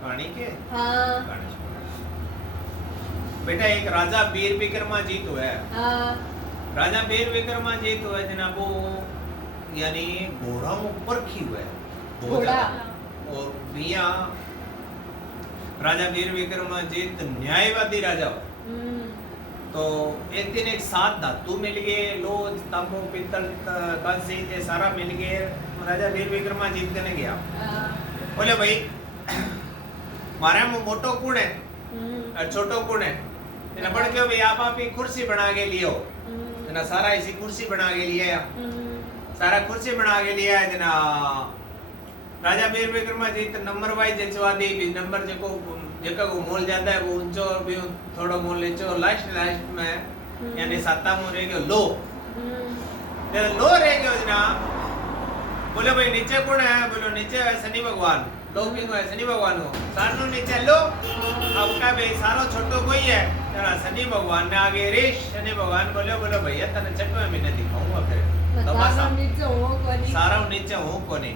कहानी के हाँ कहानी बेटा एक राजा वीर विक्रमाजीत हुआ है। हाँ राजा वीर विक्रमाजीत हुआ है जनाब, वो यानी घोड़ा में ऊपर खी हुआ है बहुत घोड़ा ज्यादा। और मिया राजा वीर विक्रमाजीत न्यायवादी राजा हुआ। तो एक दिन एक सात धातु मिल गए, लोह तांबो पीतल कांस्य ये सारा मिल गए। राजा वीर विक्रमाजीत कने गया, बोले भाई मारे में मोटो कौन है और छोटो कौन है? इन्हें बढ़ के भाई आप ही कुर्सी बना के लियो। इन्हें सारा इसी कुर्सी बना के लिया, सारा कुर्सी बना के लिया है जना। राजा वीर विक्रमाजीत नंबर वाइज जचवा दी भी, नंबर जको जका को मोल ज्यादा है वो ऊंचो भी थोड़ा मोल नीचो, लास्ट में यानी साता में रह गयो लो। जब लो रह गयो जना, बोले भाई नीचे कौन है? बोलो नीचे है शनि भगवान। लो किंग है शनि भगवान को सारो नीचे लो। अब का भाई सारो छोटो कोई है जना, शनि भगवान ने आगे रेश। शनि भगवान बोलो भैया तने चटवा मैंने दिखाऊंगा फिर तमाशा, सारा नीचे हो कोनी।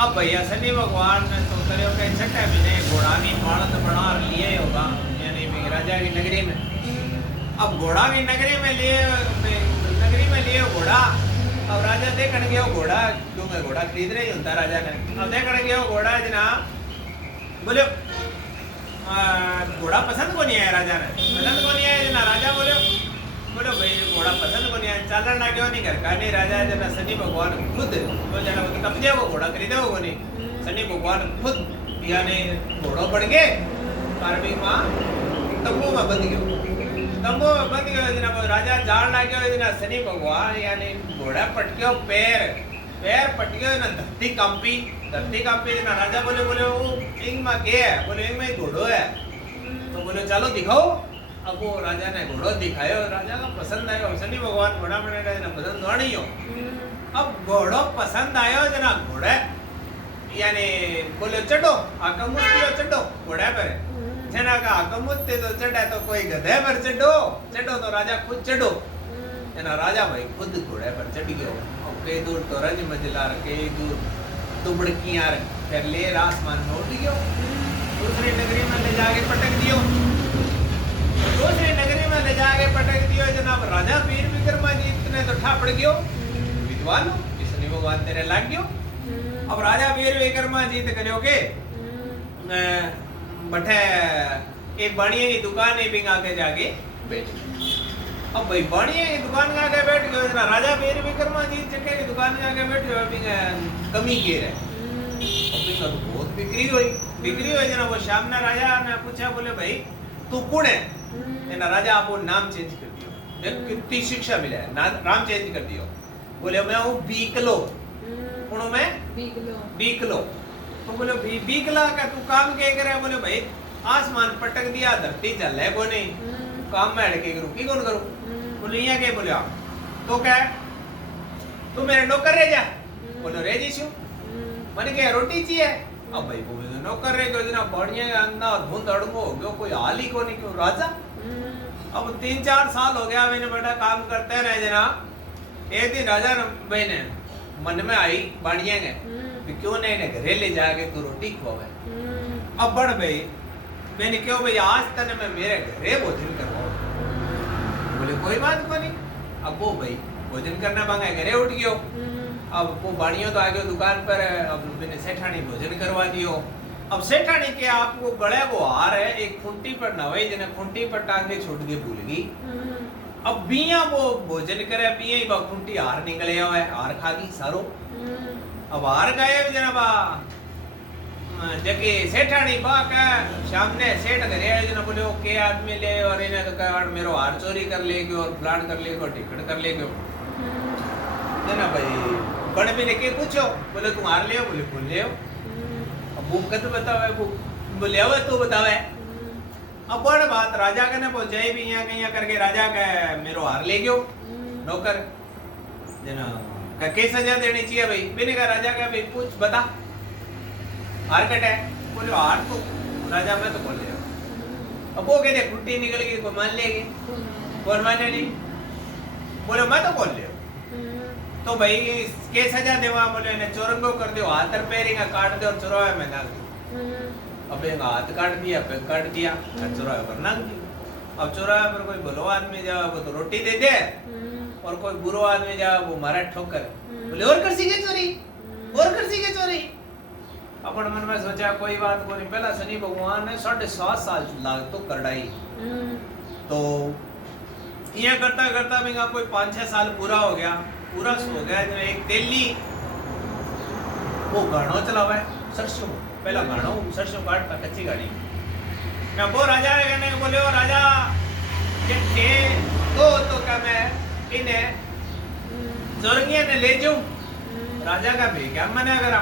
अब भैया शनि भगवान ने तो करियो के छठे महीने घोड़ा की पालत बना लिए होगा, यानी राजा की नगरी में। अब घोड़ा की नगरी में लिए घोड़ा। अब राजा देखने गया घोड़ा, क्योंकि घोड़ा खरीद रहे ही होता राजा ने। अब देखने गया घोड़ा जना, बोले घोड़ा पसंद को नहीं आया राजा ने, पसंद को नहीं आया जना। राजा बोले भाई घोड़ा पसंद को नहीं आया, चालन ना क्यों नहीं घर का नहीं। राजा जना शनि भगवान खुद तो जना तब वो घोड़ा खरीदे वो नहीं। शनि भगवान खुद यानी घोड़ो बढ़ गए पार्वी माँ तंबू में बंद गयो। तंबू में बंद गयो जना, राजा जान ना गयो जना। शनि भगवान यानी घोड़ा पटक्यो, पैर पटक्यो ना, धरती कांपी जना। राजा बोले वो इंग में क्या है? बोले इंग में घोड़ो है। तो बोले चलो दिखाओ। अब वो राजा ने घोड़ो दिखायो, राजा को पसंद आयो। शनि भगवान घोड़ा बने जना पसंद नहीं हो। अब घोड़ो पसंद आयो जना, घोड़े यानी बोले चढ़ो आकमुस्तियो चढ़ो घोड़े पर। जना का आकमुस्ते तो चढ़ा तो कोई गधे पर चढ़ो तो राजा खुद चढ़ो जना। राजा भाई खुद घोड़े पर चढ़ गयो। और कई दूर तो रज मजलार, कई दूर दुबड़कियां फिर ले आसमान में उड़ गयो। दूसरी नगरी में ले जाके पटक दियो। दूसरी नगरी में ले जाके पटक दियो जनाब। राजा वीर विक्रमाजीत ने तो ठापड़ गयो, विद्वान शनि भगवान तेरे लाग गयो। अब राजा वीर विक्रमाजीत करियो के बठे एक बाणिये की दुकान है, बिंग आके जाके बैठ। अब भाई बाणिये की दुकान के आगे बैठ गयो जना। राजा वीर विक्रमाजीत जके की दुकान के आगे बैठ गयो, बिंग कमी के रे। अब बिंग तो बहुत बिक्री हुई जना। वो सामने राजा ने पूछा, बोले भाई तू कौन है? जना राजा आप वो नाम चेंज कर दियो, देख कितनी शिक्षा मिला है, नाम चेंज कर दियो। बोले मैं हूँ बीकलो। कौन मैं? बीकलो। तो बोले बीकला का तू काम क्या करे? बोले भाई आसमान पटक दिया, धरती चल है को नहीं, काम में अड़के करूं की कौन करूं? बोले यहाँ के? बोले आप तो क्या तू मेरे नौकर रह जा। बोले रह जी शू मैंने क्या रोटी चाहिए? अब भाई बोले नौकर रह गयो जना, बढ़िया अंधा धुंध अड़ंगो हो गयो, कोई हाल ही को नहीं। क्यों राजा? अब 3-4 साल हो गया मैंने बेटा काम करते रहे जना। एक दिन राजा भाई ने मन में आई बढ़िया है क्यों नहीं ने घरे ले जाके तू रोटी खवावे। अब बढ़ भाई मैंने क्यों भाई आज तने मैं मेरे घरे भोजन करवाओ। बोले कोई बात को नहीं। अब वो भाई भोजन करना मांगा, घरे उठ गयो। अब वो बाणियों तो आ गयो दुकान पर। अब मैंने सेठानी भोजन करवा दियो। अब सेठानी के आपको गले को हार है, एक खूंटी पर नवाई जना खूंटी पर टांगे छोड़ के भूल गई। अब बिया वो भोजन करे, बिया ही खूंटी हार निकले है, हार खा गई सारो। अब हार गायब जना बा जके सेठानी बा का सामने सेठ घरे आए जना। बोले ओ के आदमी ले और इन्हें तो कहा मेरो हार चोरी कर लेगे और प्लान कर लेगे और टिकट कर लेगे जना। भाई बड़े भी लेके पूछो, बोले तुम हार ले हो? बोले बोल ले हो। अब वो कद बतावे, वो बोले अब तू बतावे। अब बड़ बात राजा कने पहुंचाई भी यहाँ कहीं करके राजा का मेरो हार ले गयो नौकर जना का के सजा देनी चाहिए भाई? मैंने कहा राजा का भाई पूछ बता हार कट है? बोले हार तो राजा मैं तो बोल रहा हूँ। अब वो कहते खुट्टी निकल गई, कोई मान लेगी? कौन माने नहीं? बोले मैं तो बोल रहा हूँ। तो भाई के सजा देवा? बोले ने चोरंगो कर दो, हाथ पैरी का काट दो और चुरावे में डाल दो। अब एक हाथ काट दिया, पैर काट दिया, चौराहे पर नाक दिया। अब चौराहे पर कोई भलो आदमी जाए वो तो रोटी दे दे, और कोई बुरो आदमी जाए वो मारा ठोकर, बोले और कर सीखे चोरी, और कर सीखे चोरी। अपन मन में सोचा कोई बात को नहीं, पहला शनि भगवान ने 7.5 साल लाग तो करड़ाई, तो ये करता करता भी कोई 5-6 साल पूरा हो गया, पूरा हो गया। जो एक तेली वो गाड़ो चलावा है सरसों, पहला गाड़ो सरसों काटता कच्ची गाड़ी। मैं वो राजा है कहने बोले ओ राजा ये थे तो क्या मैं इन्हें जोरंगिया ने ले जाऊं, राजा का भी क्या मना करा।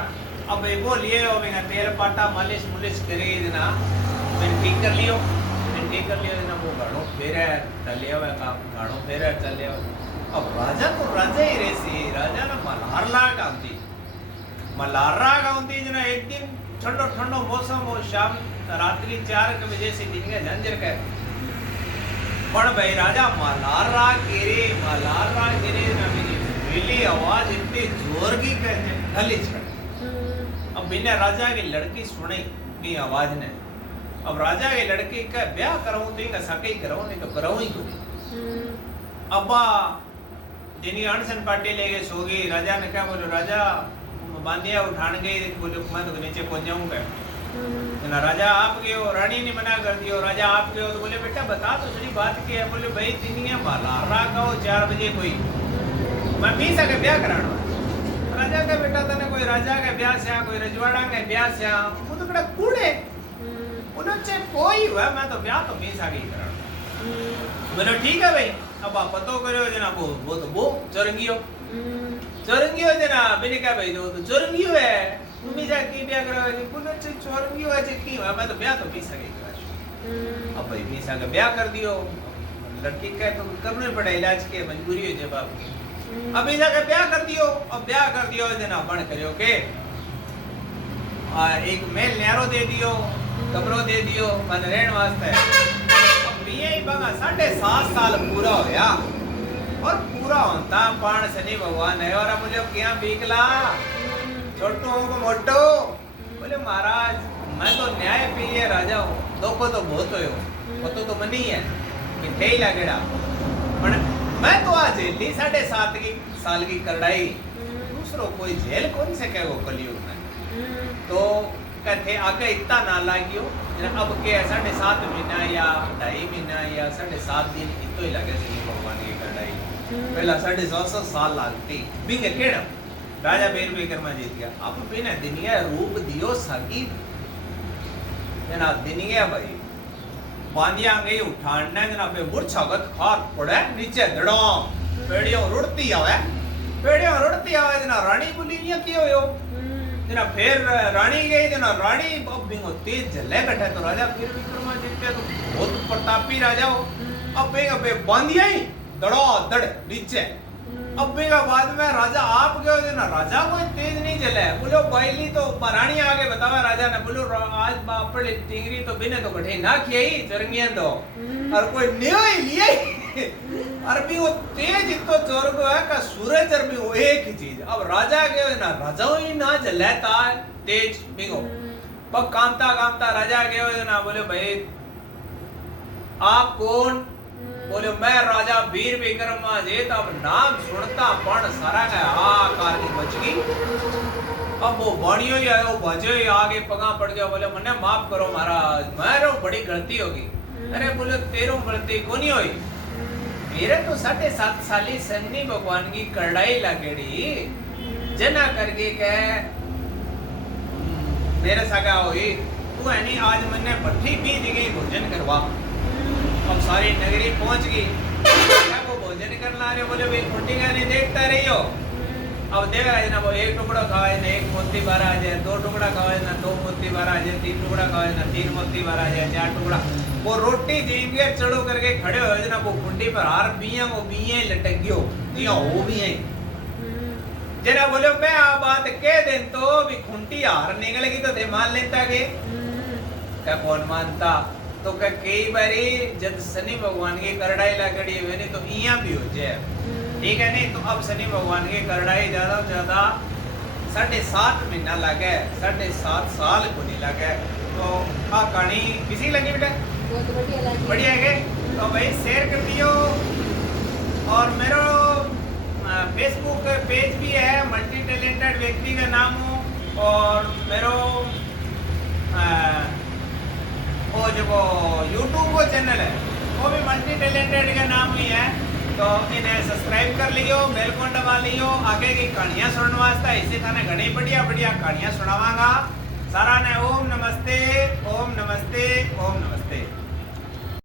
अब वो लिए हो मैं तेल पाटा मालिश मुलिश करे ना, मैंने ठीक कर लियो, मैंने ठीक कर लियो ना। वो गाड़ो फेरे चले हुए काम, गाड़ो फेरे चले हुए। अब राजा तो राजा ही रेसी, राजा ना मल्हारला गांधी, मल्हारला गांधी जना एक दिन ठंडो ठंडो मौसम हो, शाम रात्रि 4 बजे से दिन का झंझर का पण भाई राजा मल्हारला केरे ना मेरी पहली आवाज इतनी जोर की कहते गली छड़। अब बिना राजा की लड़की सुनी नी आवाज ने, अब राजा की लड़की का ब्याह कराऊं तो इनका सके ही कराऊं, नहीं तो कराऊं ही कोई। अब्बा जिनी अनसन पार्टी ले गए सो गई, राजा ने क्या बोलो, राजा बांधिया उठान गई, बोले मैं तो नीचे पहुंच जाऊंगा ना। राजा आप गए हो, रानी ने मना कर दियो, राजा आप गए हो, तो बोले बेटा बता तो सही बात क्या है। बोले भाई दिन मल्हारला का हो 4 बजे कोई मैं भी सके ब्याह कराना। राजा का बेटा तने कोई राजा का ब्याह से कोई रजवाड़ा का ब्याह से वो तो बड़ा कूड़े उन्होंने कोई हुआ, मैं तो ब्याह तो भी सके कराना। बोले ठीक है भाई, अब आप पतो करो जना वो तो वो चोरंगियो जना मैंने कहा भाई तो चोरंगियो है, तुम भी जाके ब्याह कराओगे। बोले चोरंगियो है कि हुआ, मैं तो ब्याह तो भी सके करा। अब भाई भी सके ब्याह कर दियो, लड़की का तो करना पड़ा, इलाज के मजबूरी है जब आपकी। अभी जाके ब्याह कर दियो, अब ब्याह कर दियो जना बन करियो के एक मेल न्यारो दे दियो, कमरो दे दियो मन रहन वास्ते। अब ये ही बगा 7.5 साल पूरा होया, और पूरा होता पाण शनि भगवान है। और मुझे क्या बीकला छोटू हो को मोटो, बोले महाराज मैं तो न्याय प्रिय राजा हूँ, दोखो तो बहुत हो पतो तो मनी है कि थे ही लगेड़ा, पर मैं तो आज जेली 7.5 साल की करड़ाई, दूसरों कोई जेल कौन से कहे वो कलियुग में। तो कहते आगे इतना ना लागियो, अब के 7.5 महीना या 2.5 महीना या 7.5 दिन इतो ही लगे शनि भगवान की करड़ाई। पहला 7.5 साल लागती बिंगे केड़ा राजा बेर बेकरमा जीत गया। अब बिना दुनिया रूप दियो सगी जना दुनिया भाई बांधिया गई उठाने जना पे मुरछागत खार पड़े नीचे धड़ो पेड़ियों रुड़ती आवे जना रानी बोली नहीं की होयो जना फिर रानी गई जना रानी अब बिंगो तेज जले बैठे। तो राजा फिर विक्रमादित्य तो बहुत प्रतापी राजा हो, अब बे बांधिया ही धड़ो धड़ नीचे। अब बेगा बाद में राजा आप गए ना, राजा कोई तेज नहीं जले। बोलो बैली तो रानी आगे बतावा राजा ने, बोलो आज बापड़े टिंगरी तो बिने तो कठे ना खियाई चरंगियां दो और कोई न्यो ही लिए और भी वो तेज तो चोर को है का सूरज और भी वो एक ही चीज। अब राजा गए ना, राजा ही ना जलेता तेज बिंगो पग कामता कामता राजा गए ना। बोले भाई आप कौन? बोले मैं राजा वीर विक्रमादित्य। अब नाम सुनता पण सारा का आकार की बच गई। अब वो बाणियो ही आयो भजो ही आगे पगा पड़ गया। बोले मने माफ करो महाराज, मेरे बड़ी गलती होगी। अरे बोले तेरो गलती कोनी हुई, मेरे तो 7.5 साली शनि भगवान की करड़ाई लगेड़ी जना करके कह मेरे सगा हुई तू है नहीं आज मैंने भट्टी भी जगह भोजन करवा। अब सारी नगरी पहुंच गई, क्या वो भोजन करना आ रहे। बोले भाई खुटी का नहीं देखता रही हो। अब देखा है ना वो एक टुकड़ा खाए ना 1 मोती बार आ जाए, 2 टुकड़ा खाए ना 2 मोती बार आ जाए, 3 टुकड़ा खाए ना 3 मोती बार आ जाए, 4 टुकड़ा। वो रोटी जीव के चढ़ो करके खड़े हो ना वो खुंडी पर हार बिया वो बिया लटक गयो जिया वो भी है जना। बोले मैं आ बात कह दे तो भी खुंटी हार निकलेगी तो दे मान लेता के क्या कौन मानता। तो क्या कई बारी जब शनि भगवान की करड़ाई लगड़ी है नहीं तो इया भी हो जाए, ठीक है नहीं। तो अब शनि भगवान की करड़ाई ज्यादा से ज्यादा 7.5 महीना लगे, 7.5 साल को नहीं लगे। तो आ कहानी किसी लगी बेटा? बहुत बढ़िया लगी। बढ़िया है के? तो भाई शेयर कर दियो। और मेरा फेसबुक पेज भी है, मल्टी टैलेंटेड व्यक्ति का नाम हूँ। और मेरा वो जो वो यूट्यूब वो चैनल है वो भी मल्टी टैलेंटेड का नाम ही है। तो इन्हें सब्सक्राइब कर लियो, बेल को दबा लियो। आगे की कहानियां सुनने वास्ते इसी थाने घनी बढ़िया बढ़िया कहानियां सुनावांगा। सारा ने ओम नमस्ते, ओम नमस्ते, ओम नमस्ते।